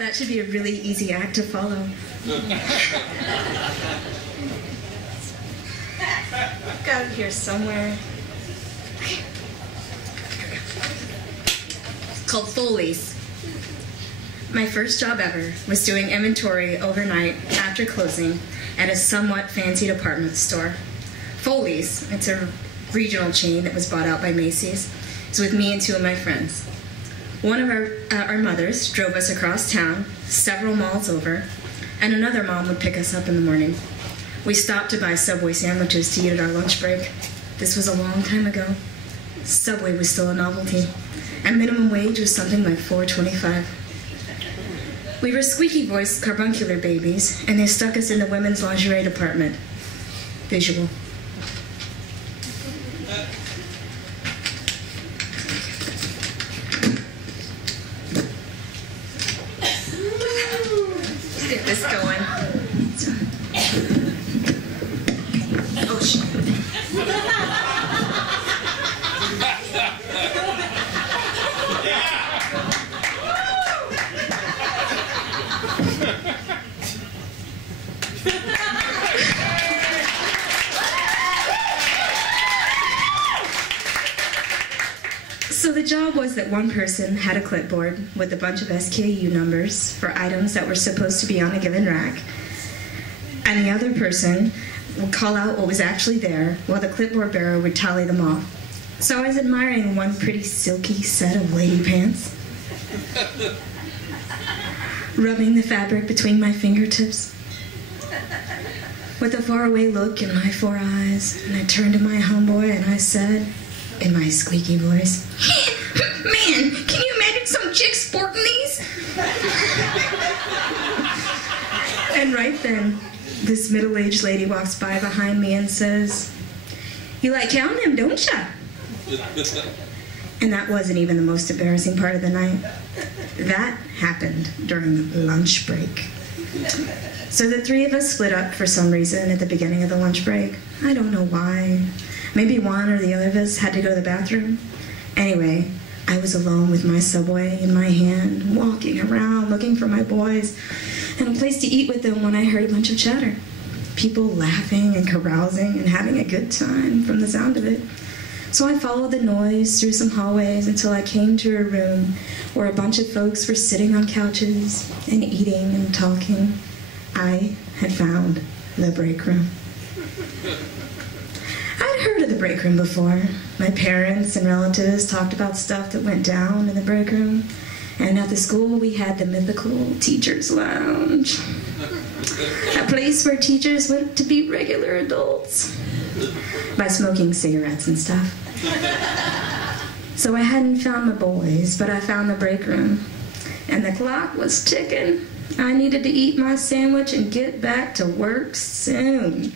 that should be a really easy act to follow. Got it here somewhere. It's called Foley's. My first job ever was doing inventory overnight after closing at a somewhat fancy department store. Foley's, it's a regional chain that was bought out by Macy's. It's with me and two of my friends. One of our mothers drove us across town, several malls over, and another mom would pick us up in the morning. We stopped to buy Subway sandwiches to eat at our lunch break. This was a long time ago. Subway was still a novelty, and minimum wage was something like $4.25. We were squeaky-voiced, carbuncular babies, and they stuck us in the women's lingerie department. Visual. Let's get this going. Oh, shit. So the job was that one person had a clipboard with a bunch of SKU numbers for items that were supposed to be on a given rack, and the other person would call out what was actually there while the clipboard bearer would tally them off. So I was admiring one pretty silky set of lady pants, rubbing the fabric between my fingertips with a faraway look in my four eyes, and I turned to my homeboy and I said, in my squeaky voice, "Man, can you imagine some chick sporting these?" And right then, this middle-aged lady walks by behind me and says, "You like counting them, don't ya?" And that wasn't even the most embarrassing part of the night. That happened during lunch break. So the three of us split up for some reason at the beginning of the lunch break. I don't know why. Maybe one or the other of us had to go to the bathroom. Anyway, I was alone with my Subway in my hand, walking around looking for my boys and a place to eat with them when I heard a bunch of chatter. People laughing and carousing and having a good time from the sound of it. So I followed the noise through some hallways until I came to a room where a bunch of folks were sitting on couches and eating and talking. I had found the break room. I'd heard of the break room before. My parents and relatives talked about stuff that went down in the break room. And at the school, we had the mythical Teacher's Lounge. A place where teachers went to be regular adults by smoking cigarettes and stuff. So I hadn't found my boys, but I found the break room. And the clock was ticking. I needed to eat my sandwich and get back to work soon.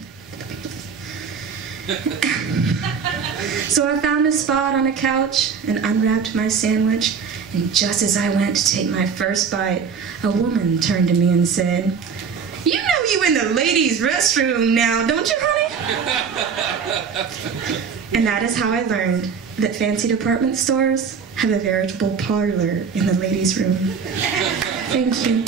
So I found a spot on a couch and unwrapped my sandwich, and just as I went to take my first bite, a woman turned to me and said, "You know you in the ladies' restroom now, don't you, honey?" And that is how I learned that fancy department stores have a veritable parlor in the ladies' room. Thank you.